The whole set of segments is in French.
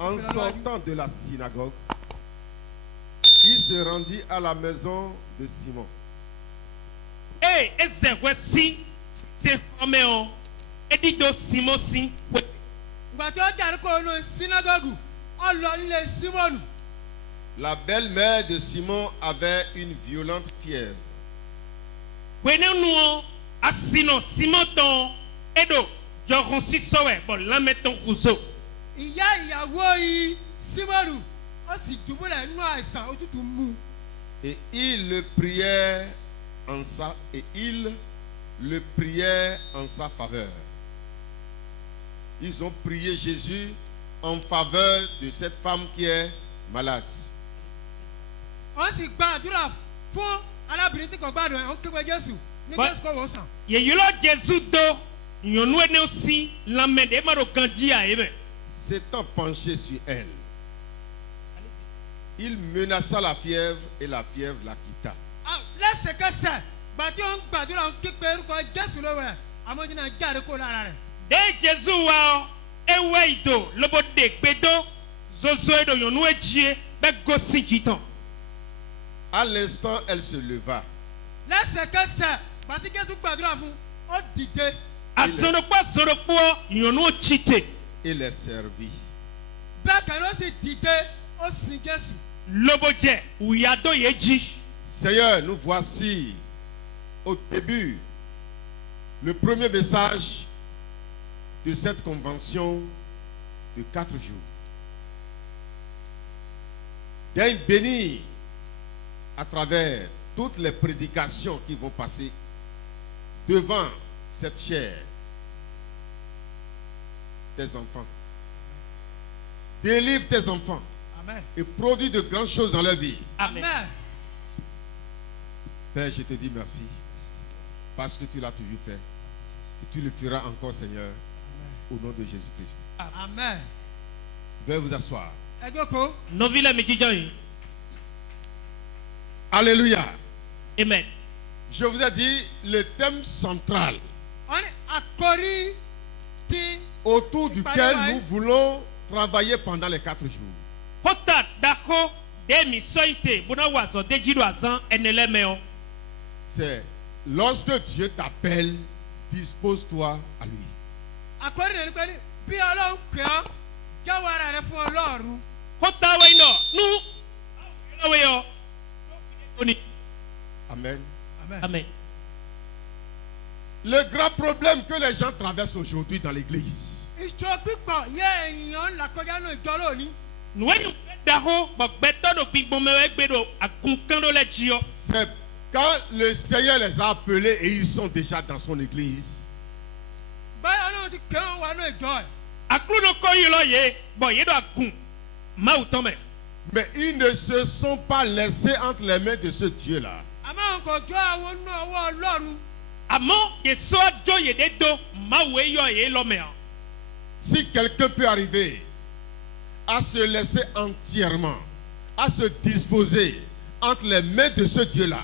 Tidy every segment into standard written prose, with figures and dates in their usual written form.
En sortant de la synagogue, il se rendit à la maison de Simon. Hey, ese wesi se omeo edido Simon si. La belle-mère de Simon avait une violente fièvre. Wenenu asino Simon ton edo joron si sowe bon lameton kuzo. Ìyá ìyàwó yìí Símọ́nù ó sì dùbúlẹ̀ nínú àìsàn òtútù mú. Et il le priait en sa faveur. Ils ont prié Jésus en faveur de cette femme qui est malade. Wọ́n sì gba àdúrà fún arábìnrin tí kò gbádùn ẹ̀ ó képe Jésù ní Jésù kò wò sàn. Yeyulo Jésus do nyonu ene osi lamede maro ganji a ebe. S'étant penché sur elle, il menaça la fièvre et la fièvre la quitta. Lẹ́sẹ̀kẹsẹ̀ gbàtí ó ń gbàdúrà ń képe orúkọ Jésù lọ́wọ́ ẹ̀ àmọ́jú náà jáde kó lára rẹ̀. De Jésus wa ewe ido lobo de gbedo zozo edo nyonu ejie be gosi jitan. À l'instant, elle se leva. Lẹ́sẹ̀kẹsẹ̀ gbàtí Jésù gbàdúrà fún ó dìde. Asonokpo nyonu ochite. Et les servit. Bẹ́ẹ̀ kan ló sì dìde ó sin Jésù. Loboje uyado yeji. Seigneur, nous voici au début, le premier message de cette convention de 4 jours. Daigne bénir à travers toutes les prédications qui vont passer devant cette chair tes enfants. Délivre tes enfants. Amen. Et produis de grandes choses dans leur vie. Amen. Père, je te dis merci parce que tu l'as toujours fait et tu le feras encore, Seigneur, au nom de Jésus-Christ. Amen. Veuillez vous asseoir. Novila mijijoyi. Alléluia. Amen. Je vous ai dit le thème central autour duquel nous voulons travailler pendant les 4 jours. Kota dako demi soite buna wazo dejido azan enelemeo. C'est lorsque Dieu t'appelle, dispose-toi à lui. Kota waino nu weyo. Amen. Amen. Le grand problème que les gens traversent aujourd'hui dans l'église, c'est quand le Seigneur les a appelés et ils sont déjà dans son église. Mais ils ne se sont pas laissés entre les mains de ce Dieu-là. Si quelqu'un peut arriver à se laisser entièrement, à se disposer entre les mains de ce Dieu-là,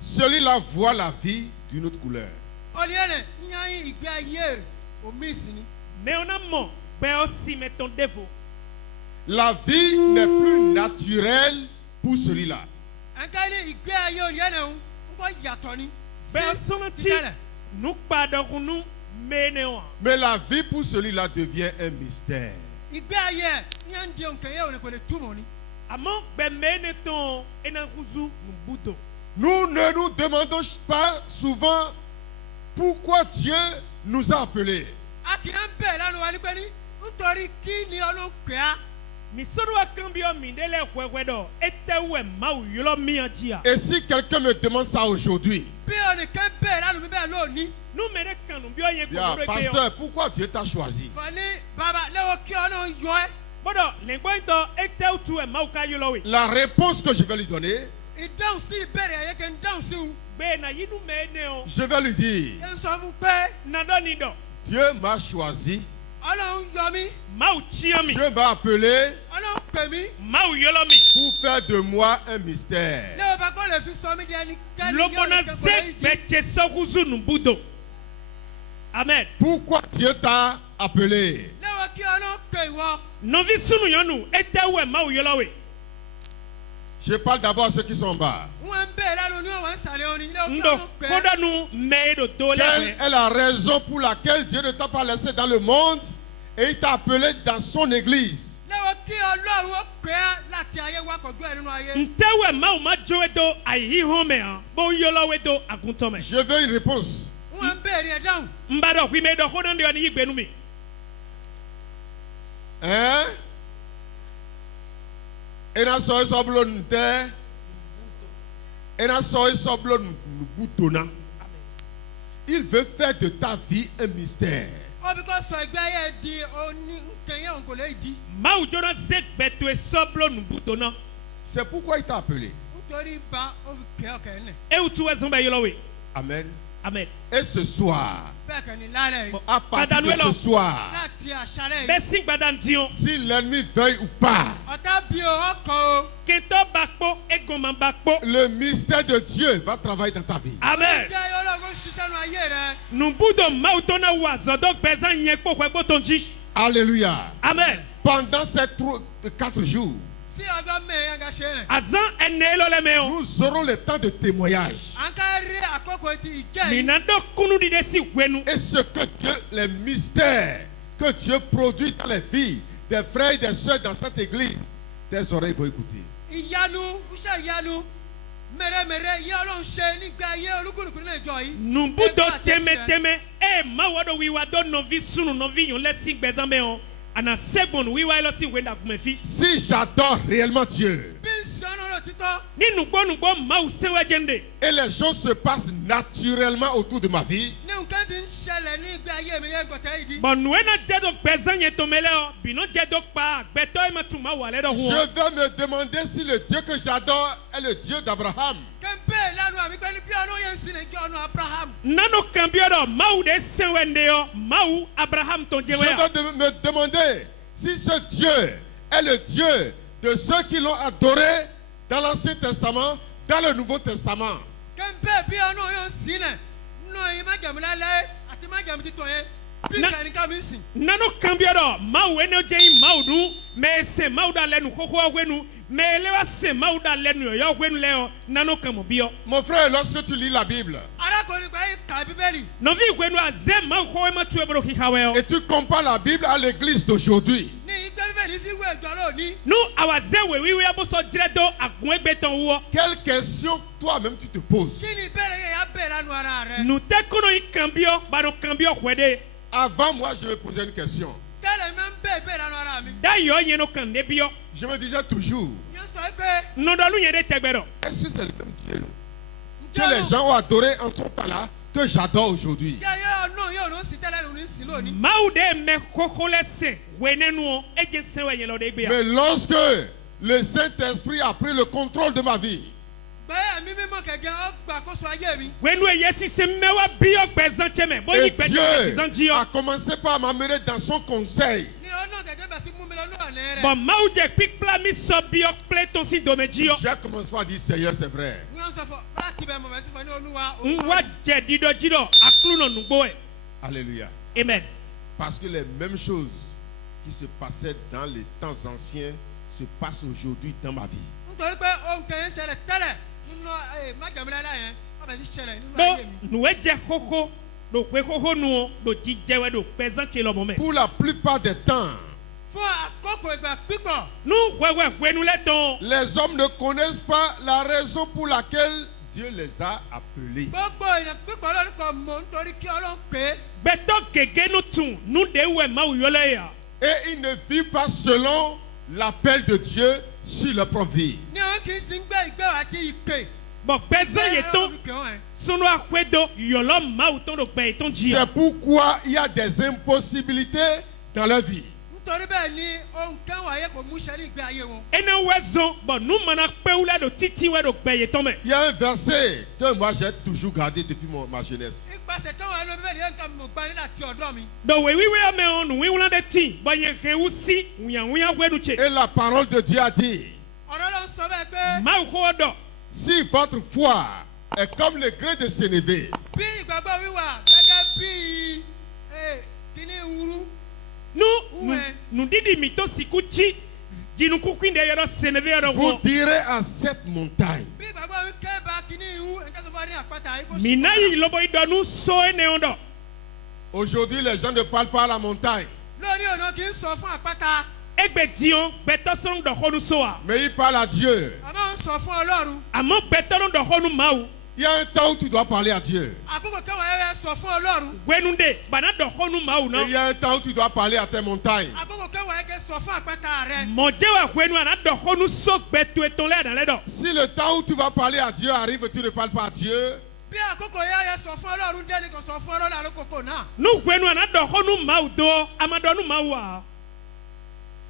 celui-là voit la vie d'une autre couleur. La vie n'est plus naturelle pour celui-là. Mais la vie pour celui-là devient un mystère. Nous ne nous demandons pas souvent pourquoi Dieu nous a appelés. Et si quelqu'un me demande ça aujourd'hui, pasteur, pourquoi Dieu t'a choisi? La réponse que je vais lui donner, ìdáhùn sí ìbéèrè ẹ̀yẹ kẹ́ ń dáhùn sí un. bẹ́ẹ̀ na yínú mẹ́ẹ̀ẹ́nẹ́ o Je vais lui dire, yẹn sọ fún pé nadọ́ ni dọ̀ Dieu m'a choisi, ọlọ́run yọ mí máa tiẹ́ mi Dieu m'a appelé ọlọ́run pè mí máa yọlọ mi pour faire de moi un mystère. léwu bá kọ́ lè fi sọ mí di ẹni kẹ́ni lọ́gbọ́nà zé gbẹ̀tsẹ̀ sọ́kùsù nùbúdò amen. Pourquoi Dieu t'a appelé? léwu kí ọlọ́run pè wọ́. nọvi sunu yọnu etewẹ máa yọlọ wẹ̀ Je parle d'abord à ceux qui sont en bas. wọ́n ń bèèrè lẹ́nu ní ọ̀wọ́n sàlẹ̀ orin léwu kí ńdọ̀ ọlọ́run pè é. kódọ́nu mẹ́ẹ̀ẹ́dọ̀ tó Quelle lẹ́fẹ̀ẹ́ est la raison pour laquelle Dieu ne t'a pas laissé dans le monde et il t'a appelé dans son église? léwu kí ọlọ́run ó pè é láti ayé wa kọjú ẹ̀ nínú ayé. ntẹ́wẹ̀ máa ma jọwé do àyíhàn mẹ́ hàn bó yọlọ́wé do àgùntàn mẹ́. Je veux une réponse. wọ́n ń bèèrè ẹ̀ dáhùn. n bá dọ̀ kí mi dọ̀ kódọ́ ndé wa ni yí gbénu mi. Hein? Ena sɔ esɔblo ntɛ. Ena sɔ esɔblo nubutona. Il veut faire de ta vie un mystère. ó bí kò sọ ìgbé ayé di oní kẹyìn òun kò lè di. máa jọ́nà zé gbẹ̀tọ̀ sọ́blo nùbútò náà. C'est pourquoi il t'a appelé. nítorí bá ó fi pè é ọkẹ́ ẹ̀ nẹ̀. ewu tu ẹ̀sùn bẹ́ẹ̀ yọlọ́wé Amen. amen. Et ce soir, bẹ́ẹ̀ kẹ́ ni lálẹ́ yìí. à partir de ce soir, láti àṣálẹ́ bẹ́ẹ̀ yìí. sí gbadá ntìyàn. si l'ennemi veuille ou pas, ọ̀tá bí o ọkọ̀ o. kìntọ́ bá kpó egun máa bá kpó. le mystère de Dieu va travailler dans ta vie. amen. jẹ́ ọlọ́run ṣiṣẹ́ nu ayé rẹ. nùbúdò máa tó náà wà zọ́dọ̀ gbẹ̀sán yẹn kpó pẹ́ gbótó jí. Alléluia. amen. Pendant ces 4 jours, sí ọjọ́ mẹ́rin yẹn ka ṣe rẹ̀. azan ẹnẹ́ lọ́lẹ́mẹ́ o. nous aurons le temps de témoignage. à ń ká rí àkókò ti ìjẹ́ yìí. mina dɔ kunu di de si wenu. Et ce que Dieu, les mystères que Dieu produit dans les vies des frères et des sœurs dans cette église, tes oreilles vont écouter. ìyanu iṣẹ́ ìyanu mèremère yẹ ọlọ́run ṣe nígbà ayé olúkúlùkù nínú ìjọ yìí. nubudo tɛmɛtɛmɛ e ma wa dɔ wiwa dɔ nɔvi sunu nɔvi yɔn lɛ si gbɛzan bɛ yɔn ana segbon wiwa lɔ si wenda kumɛfi. Si j'adore réellement Dieu bí n sọnù lọ títọ́. ni nugbɔnugbɔ maaw sɛwɛ jɛnde. et les choses se passent naturellement autour de ma vie, ní nǹkan ti ń ṣẹlẹ̀ ní ìgbé ayé mi yẹn gọ̀tẹ́ yìí di. bɔn nuwe na jɛ do gbɛzan yɛ tɔmɛlɛ yɔ bino jɛ do kpa gbɛtɔ yi ma tuma walɛ dɔ je hun. vais me demander si le Dieu que j'adore est le Dieu d'Abraham. kẹ́ńpé lẹ́nu àmì pẹ́ẹ́ni bí ọlọ́run yẹn ń sin ní kí ọ̀nà abraham. nanu kan bi yɔrɔ maaw de sɛwɛ nde yɔ maaw abraham tɔn Je jɛwɛ yɔ. vais me demander si ce Dieu est le Dieu de ceux qui l'ont adoré dans l'Ancien Testament, dans le Nouveau Testament. kẹ́ńpé bí ọlọ́run yẹn ń sin nẹ̀ nínú ẹ̀yin májàmú lálẹ́ àti májàmú títọ̀ yẹn bí Na- kàní ká mi sìn. nanu kan bi yɔrɔ maaw ene jɛ yi maaw dun mɛ se maaw da lɛ nu koko wɛnu mɛ elewa se maaw da lɛ nu yɔ wɛnu lɛ yɔ nanu kan mo bi yɔ. Mon frère, lorsque tu lis la Bible arákùnrin gba yìí kà bíbélì. nɔvi wɛnu a ze maaw kɔwɛ ma tu ebolo kika wɛ et yɔ. tu compares la Bible à l'église d'aujourd'hui, ní ìgbé bíbélì fi wé ìjọ lónìí. nu awa ze wewiwi abosɔ jirɛ do agun egbe tɔn wɔ. quelle question toi-même tu te poses? kí ni ìbéèrè yẹn yà bẹ̀rẹ̀ anu ara rẹ. nu tɛ kɔnɔ yi kan bi yɔ baro kan bi yɔ wɛ de. Avant moi, je me posais une question. kẹ́lẹ̀ mi ń bẹ̀ ìbéèrè anu ara mi. da yɔ yɛn no kan de bi yɔ. Je me disais toujours, yẹn sọ pé nɔdɔlu yɛn de tɛgbɛ dɔ. est-ce que c'est le même Dieu que ǹjẹ́ les gens ont adoré en son temps là, que j'adore aujourd'hui? ǹjẹ́ yóò nù yóò ló sì tẹ́lẹ̀ lónìí sí lónìí. maaw de mɛ koko lɛ se wɛnɛnu eje sɛwɛ yɛlɛ de gbe ya. Mais lorsque le Saint-Esprit a pris le contrôle de ma vie, bẹ́ẹ̀ mi mímọ́ kẹ̀kẹ́ ọ gbàkóso ayé mi. wẹnu eye sise mẹwa biyọ gbẹzan cẹmẹ bóyí et gbẹjọ Dieu gbẹzan a jiyọ. commencé par m'amener dans son conseil. ní ọ̀nà kẹ̀kẹ́ bẹ̀ sí mú mi lọ́nà ọ̀nẹ́ rẹ̀. bɔn maaw jẹ pípla mi sọ biyọ kplẹ tó si dòmẹ jiyọ. J'ai commencé par dire, Seigneur, c'est vrai. ní wọ́n sọ fọ láti bẹ̀ mọ̀ bẹ̀ sí fọ ní olúwa. n wa jẹ dídọ jidọ akulu nọ nugbo ẹ. Alléluia. amen. Parce que les mêmes choses qui se passaient dans les temps anciens se passent aujourd'hui dans ma vie. nítorí pé ohun kẹ̀yìn ṣẹlẹ̀ tẹ́lẹ̀ nínú májàmúlẹ́lá yẹn wọ́n bẹ̀ sí ṣẹlẹ̀ nínú tó ayé mi. nuwe jẹ koko do pe koko nu do jijẹwẹ do gbẹzan tse lọmọ mẹ. Pour la plupart des temps, fún àkókò ìgbà pípọ̀ nu wẹwẹ wẹnu lẹ tán. les hommes ne connaissent pas la raison pour laquelle Dieu les a appelés. gbogbo èèyàn pípọ̀ lórúkọ mọ̀ nítorí kí ọlọ́run pè é. gbẹtọ gègé nu tún nu de wẹ maaw yọlẹ ya. Et ils ne vivent pas selon l'appel de Dieu sur leur propre vie. ní òun kì í sin gbé ìgbé àti ìpè. bɔn gbẹzan yẹ tán fi pè wọ́n ẹ̀. sunu akpẹ do yọlọ maaw tán do gbẹ tán jiyọ. C'est pourquoi il y a des impossibilités dans leur vie. nítorí bẹ́ẹ̀ ni ohun kan wáyé kò mú ṣẹ ní ìgbé ayé wọn. ene wɛ zɔn bɔn nu mana kpewu lɛ do titi wɛ do gbɛye tɔmɛ. Il y a un verset que moi j'ai toujours gardé depuis ma jeunesse. nípasẹ̀ táwọn ẹnu bíbélì yẹn kan mọ̀ gbani láti ọ̀dọ́ mi. do wewiwe ame wɔn nu wiwula de ti bɔn yɛ hewu si wuyahuya wɛnu tse. Et la parole de Dieu a dit, ọ̀rọ̀ ló ń sọ bẹ́ẹ̀ pé maaw k'o dɔ. si votre foi est comme le grain de sénévé, bí ìgbàgbọ́ wíwà gẹ́gẹ́ bí kíní wúrú. Nudidi mito siku chi jinukuku inde yɔrɔ seneve yɔrɔ vous wɔ. direz à cette montagne, bí ìgbàgbọ́ wí kẹ́ẹ̀bà kíní ìhú ẹ̀ka tó bá ní àpáta yìí kò Mina yi lobo idɔnu so ene dɔ. aujourd'hui les gens ne parlent pas à la montagne, lórí ọ̀nà kì í sọ fún àpáta Egbe diɔn gbɛtɔsɔn dɔxɔnu so wa. mais ils parlent à Dieu. àmọ́ ń sọ fún ọlọ́run. Àmọ́ gbɛtɔnu dɔxɔnu mawu. Il y a un temps où tu dois parler à Dieu. àkókò kẹwàá yẹn sọ fún ọlọ́run. Gwenunde bana dɔxɔnu mawu Et il y na. a un temps où tu dois parler à tes montagnes. àkókò kẹwàá yẹn sọ fún àpáta rẹ. Mɔdzewa gwenu ana dɔxɔnu so gbɛtu etɔn lɛ adalɛ dɔ. Si le temps où tu vas parler à Dieu arrive et tu ne parles pas à Dieu, bí àkókò yẹn sọ fún ọlọ́run dẹ́ni kò sọ fún ọlọ́run àlókòkò náà. Nu gwenu ana dɔxɔnu mawu do amadɔnu mawu wa.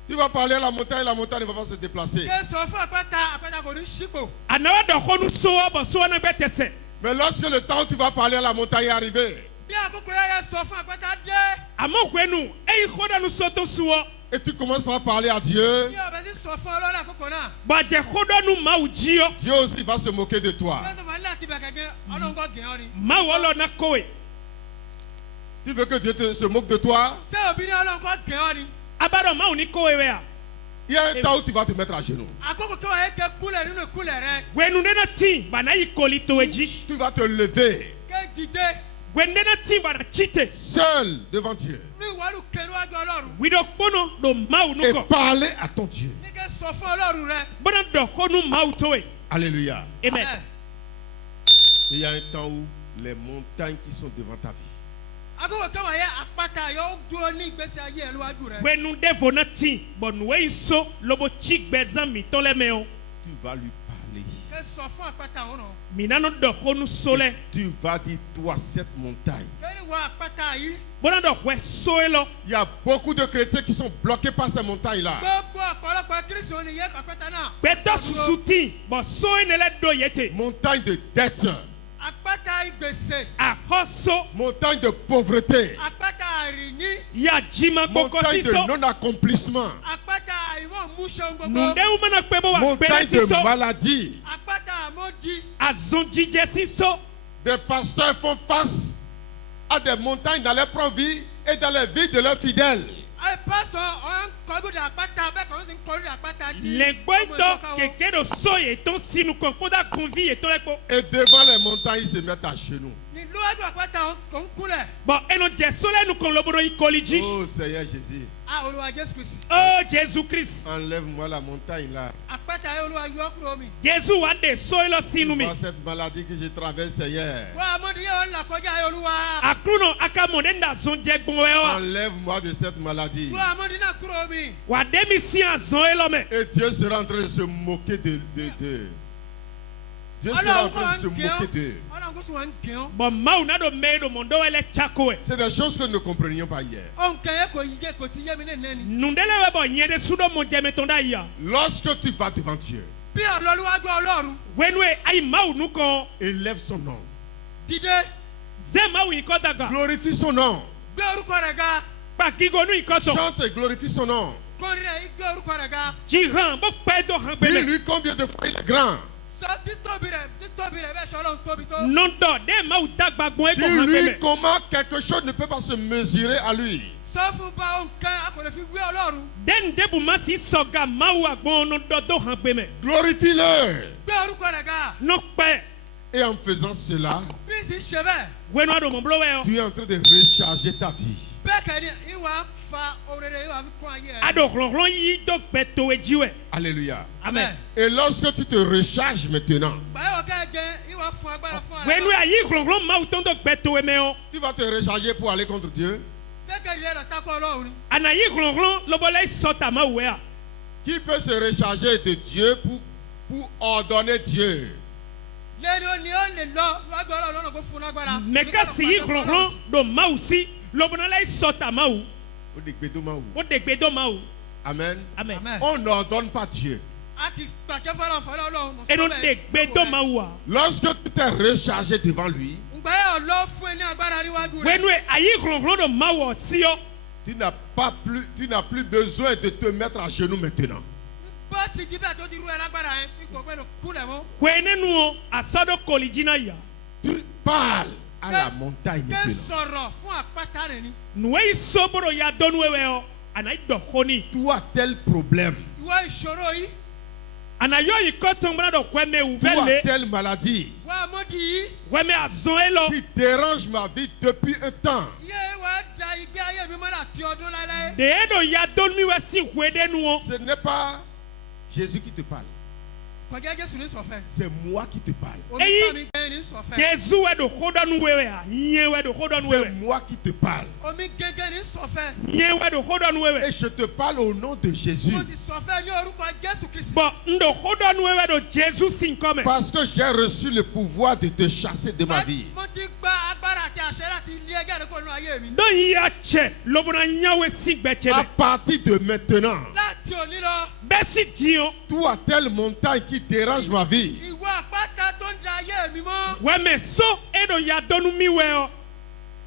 tu vas parler à la montagne ne va pas se déplacer. kí sọ fún àpáta àpáta kò ní ṣípò. Anawa dɔxɔnu so wa bɔ so wa na gbɛ tɛsɛ. Mais lorsque le temps où tu vas parler à la montagne est arrivé, bí àkókò yẹn sọ fún àpáta dé. Àmọ́ gwenu eyi xɔdɔnu so to suwɔ. et tu commences par parler à Dieu, bí ọbẹ̀ sì sọ fún ọlọ́run àkókò náà. Bàjẹ́ xɔdɔnu mawu jiyɔ. Dieu aussi va se moquer de toi. bí wọ́n sọ fún alẹ́ àti bẹ̀kẹ̀kẹ́ ọlọ́run kò gẹ̀ ọ́ ni. Mawu ɔlɔ na kowe. Tu veux que Dieu se moque de toi? ṣé òbí ní ọlọ́run kò gẹ̀ ọ́ ni. Abadɔ mawu ni kowe wɛ ya. Il y a un temps où tu vas te mettre à genoux. àkókò kẹwàá yẹn kẹ kúlẹ̀ nínú ìkúlẹ̀ rẹ. Gwenu de na ti bana yi koli to edzi. Tu vas te lever kẹ́ dìde Gwenu de na ti bana tsite. seul devant Dieu ní ìwádìí kẹnu wájú ọlọ́run. Wido kpono do mawu et nukɔ. parler à ton Dieu. ní kẹ́ sọ fún ọlọ́run rẹ. Bɔna dɔxɔnu mawu towe. Alléluia. Amen. Il y a un temps où les montagnes qui sont devant ta vie, àkókò kẹwàá yẹn àpáta yóò dúró ní ìgbésí ayé ẹ lọ́wájú rẹ. Gwenu de vo na ti bɔnuwe yi so lobo tsi gbɛzã mi tɔ lɛ mɛ o. tu vas lui parler. kẹ́ sọ fún àpáta ọ̀hún nọ. Minanu dɔxɔnu so lɛ. Tu vas dire, toi, cette montagne. kẹ́ni wọ àpáta yìí. Bɔna dɔxɔɛ soe lɔ. Il y a beaucoup de chrétiens qui sont bloqués par ces montagnes-là. gbogbo ọ̀pọ̀lọpọ̀ kírísì òní yẹ àpáta náà. Gbɛtɔ susu ti bɔn soe ne lɛ do ye te. Montagne de dette, àpáta ìgbèsè. Axɔso montagne de pauvreté, àpáta àìrìní. yadzima gbɔkɔ montagne de siso. non-accomplissement, àpáta àìmọ̀ múṣẹ́ gbogbo. Nundewu mana kpe bo wa montagne gbɛlɛ de siso. maladie. àpáta àmódi. Azɔnjijɛ siso. Des pasteurs font face à des montagnes dans leur propre vie et dans les vies de leurs fidèles. ẹ pásítọ̀ ọ̀hún kọjú de àpáta bẹ́ẹ̀ kọ́ ló ti ń kọjú de àpáta jí. Lɛgbɛtɔ keke do so ye tɔn sinu kɔ kódà kunvi ye tɔn lɛ kpɔ. Et devant les montagnes, ils se mettent à genoux. ní lọ́wọ́dù àpáta kò ń kúlẹ̀. Bɔn eno jɛ so lɛ nu kɔn lobodo yi kɔli dzi. Oh Seigneur Jésus, a olúwa jésù kristi. Oh Jésus Christ. enlève-moi la montagne là. àpáta yẹ olúwa yọ kúrò mi. Jésus wa de so lɔ sinu mi. Dans cette maladie que je traverse, Seigneur. wọ́n àmọ́dé yẹ wọn là kọjá yẹ olúwa. Akruno aka mɔ ne da zɔn jɛ gbɔn wɛ wa. Enlève-moi de cette maladie. wọ́n àmọ́dé náà kúrò mi. Wa de mi si azɔn ye lɔ mɛ. Et Dieu sera en train de se moquer de. Dieu sera en train de se moquer d'eux. ọlọ́run kò sùn wọn gẹ̀ ọ́. Bɔn maaw na do mɛ do mɔ dɔwɛ lɛ tsako yɛ. C'est des choses que nous ne comprenions pas hier. ọ̀n kẹ́yẹ kò ti yé mi ní nẹ́ni. Nundele bɛ bɔ nyɛ de su do mɔ jɛmɛ tɔn da yi ya. Lorsque tu vas devant Dieu, bí ọlọ́luwájú ọlọ́run Wenu ye ayi maaw nu kɔ. élève son nom. dìde Zɛ maaw yi kɔ daga. Glorifie son nom. gbé orúkọ rẹ̀ ga. Kpakigonu yi kɔ tɔ. Chante et glorifie son nom. kórìí rẹ̀ gbé orúkọ rẹ̀ ga. Jihan bɔ kpɛ do han gbɛmɛ. Dis-lui combien de fois il est grand. sọ títóbi rẹ̀ bẹ́ẹ̀ sọ ọlọ́run tóbi tó. Nɔntɔ de maaw dagba gbɔn e bɔ han Dis-lui gbɛmɛ. comment quelque chose ne peut pas se mesurer à lui. sọ fún bá òun kẹ́ a kò lè fi wé ọlọ́run. Den debu ma si sɔga maaw agbɔn nɔntɔ do han gbɛmɛ. Glorifie-le. gbé orúkọ rẹ̀ ga. N'o kpɛ. Et en faisant cela, bí sì ṣe bẹ́ẹ̀. Wenu ado mɔ bolo wɛ yɔ. tu es en train de recharger ta vie. bẹ́ẹ̀ kẹ́ni ìwà fa òrèrè ìwà fi kún ayé rẹ̀. Ado hlɔhlɔ yi do gbɛ to edzi wɛ. Alléluia. Amen. Et lorsque tu te recharges maintenant, báyọ̀ kẹ́ gẹ ìwà fún agbára fún ara. Wenu ayi hlɔhlɔ maaw tɔn do gbɛ to mɛ yɔ. tu vas te recharger pour aller contre Dieu. sẹ́kẹ̀rì rẹ̀ lọ takọ ọlọ́run. Ana yi hlɔhlɔ lɔbɔla yi sɔta maaw wɛ ya. Qui peut se recharger de Dieu pour ordonner Dieu? lẹ́ni ó ní ó lè lọ wájú ọlọ́run lọ́nà kó fún un lágbára. Mɛ ka si yi hlɔhlɔ do maaw si lɔbɔla yi sɔta maaw. Ó de gbé dó máa wù. ó de gbe dó ma o Amen. amen Amen. On n'ordonne pas Dieu. A kì í gbàjẹ́ fọlọ́ fọlọ́ Ọlọ́run. enu de gbe dó ma o a Lorsque tu t'es rechargé devant lui, Ǹgbẹ́ yóò lọ fún ẹ ní agbára níwájú rẹ̀. wenu ayi gbɔngbɔn do ma wɔ si yɔ tu n'as plus besoin de te mettre à genoux maintenant. Bó ti di bẹ́ẹ̀ tó ti rú ẹ lágbára yẹn, kò gbẹ́dọ̀ kúlẹ̀ mọ́. koe nenu o asɔdɔ koli dzina ya Tu parles à la montagne Kẹ́ maintenant. sọ̀rọ̀ fún àpáta rẹ̀ ni. nuwe yi soboro ya dɔnu wɛwɛ yɔ ana yi dɔ xoni Tu as tel problème. Ìwọ ìṣòro yìí, ana yɔ yi kɔ tɔngbɔna dɔ wɛmɛ wu Tu vɛ as le telle maladie wà á mọ́dì yìí. wɛmɛ azɔn ye lɔ qui dérange ma vie depuis un temps. Yé wà á da ìgbé ayé mi mọ́lá ti ọdún láéláé. de ye do ya dɔnu mi wɛ si hoe de nu o Ce n'est pas Jésus qui te parle. Kọjá Jésù ní sọ̀fẹ́. C'est moi qui te parle. Omi Èyí- gbà mí gbẹ́ ní sọ̀fẹ́. jesu wɛ do xɔ dɔnu wɛwɛ a nye wɛ do xɔ dɔnu C'est wɛwɛ moi qui te parle. Omi gẹ́gẹ́ ní sọ̀fẹ́. nye wɛ do xɔ dɔnu Et wɛwɛ je te parle au nom de Jésus. Mo sì sọ̀fẹ́ ní orúkọ Jésù Kristi. bɔn n do xɔ dɔnu wɛwɛ do jesu si nkɔmɛ Parce que j'ai reçu le pouvoir de te chasser de ma vie. Mo ti gba agbára àti àṣẹ láti ilé ẹgbẹ́ rẹ̀ kó nu ayé mi. dɔ yi ya cɛ lobona nyawe si gbɛtsɛ À bɛ partir de maintenant, Láti òní lọ, bɛɛ si diɲɔ toi, telle montagne qui dérange ma vie, ìwọ àpáta tó ń da ayé mi mọ́. wɛmɛ so e do ya dɔnu mi wɛ yɔ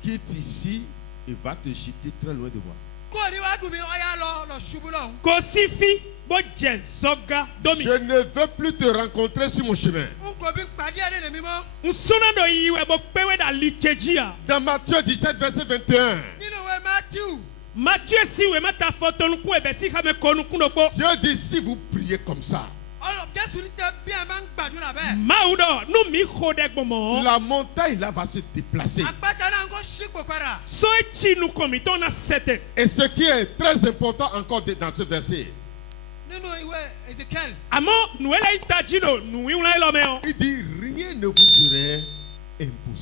quitte ici et va te jeter très loin de moi. Kó o níwájú mi, ọ̀yá lọ ṣubú lọ́hùn. ko si fi bo jɛ zɔga domi Je ne veux plus te rencontrer sur mon chemin. N kò bí pàdé ẹ̀ lẹ́nu mi mọ́. nsona do yi wɛ bo kpewe da li tsedzi a Dans Matthieu 17, verset 21, Nínú ìwé Matthew, mathieu si wɛ mɛta fɔtɔnukun ebe si xame kɔnukun do kpɔ Dieu dit si vous priez comme ça, Jésù ní tẹ bí ẹ máa ń gbàdúrà bẹ́ẹ̀. mawu dɔ nu mi xɔ ɖe gbɔmɔ la montagne là va se déplacer. Àpáta náà ń kó ṣípò padà. so etsi nukɔmitɔ na sɛtɛ Et ce qui est très important encore dans ce verset, Nínú ìwé Ezekiel, àmɔ nuwele yi ta dzi do nuwiwla yi lɔ mɛ o il dit rien ne vous serait impossible.